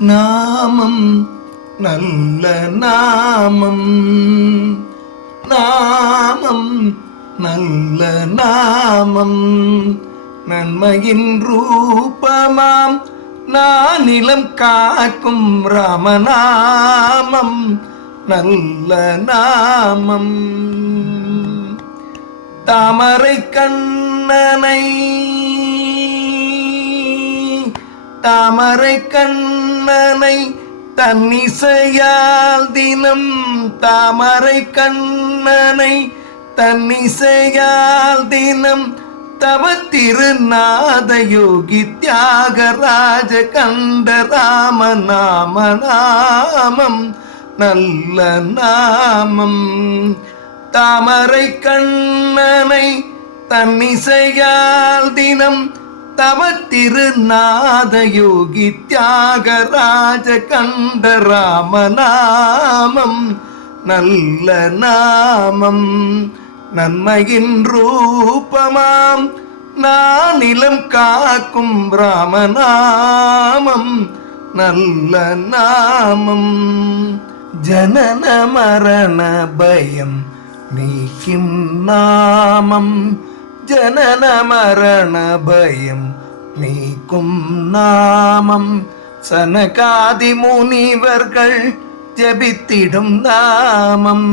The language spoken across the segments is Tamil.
நாமம் நல்ல நாமம். நாமம் நல்ல நாமம். நன்மையின் ரூபமாம் நானிலம் காக்கும் ராமநாமம். நல்ல நாமம். தாமரை கண்ணனை தாமரை கண்ணனை தன்னிசையால் தினம் தாமரை கண்ணனை தன்னிசையால் தினம் தவ திருநாத யோகி தியாகராஜ கண்ட ராம நாம நாமம் நல்ல நாமம். தாமரை கண்ணனை தன்னிசையால் தினம் தவ திருநாத யோகி தியாகராஜ கண்ட ராமநாமம் நல்ல நாமம் நன்மையின் ரூபமாம். நானிலம் காக்கும் ராமநாமம் நல்ல நாமம். ஜனன மரண பயம் நீக்கும் நாமம். ஜனன மரண பயம் நீக்கும் நாமம் சனகாதி முனிவர்கள் ஜபித்திடும் நாமம்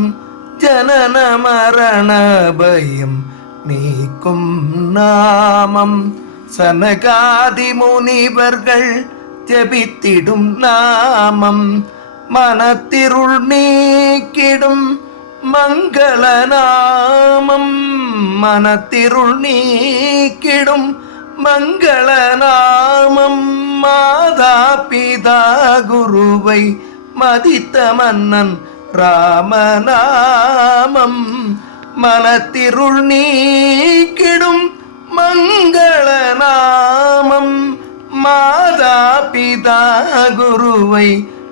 ஜனன மரண பயம் நீக்கும் நாமம் சனகாதி முனிவர்கள் ஜபித்திடும் நாமம் மனத்திருள் நீக்கிடும் மங்கள நாமம் மனத்திருள் நீக்கிடும் மங்கள நாமம் மாதா பிதா குருவை மதித்த மன்னன் ராமநாமம் மனத்திருள் நீக்கிடும் மங்கள நாமம் மாதா பிதா குருவை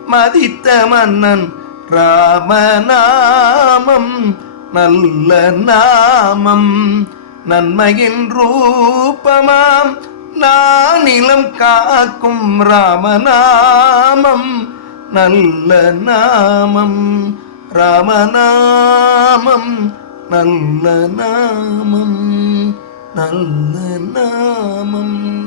மதித்த மன்னன் ராமநாமம் நல்ல நாமம் நன்மையின் ரூபமாம். நானிலம் காக்கும் ராமநாமம் நல்ல நாமம். ராமநாமம் நல்ல நாமம் நல்ல நாமம்.